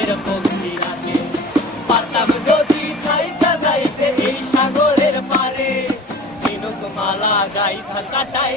সুখের পক্ষী রাখে পারতাম যদি চাইতা যাইতে এই সাগরের পারে ঝিনুক মালা গাইথা কাটায়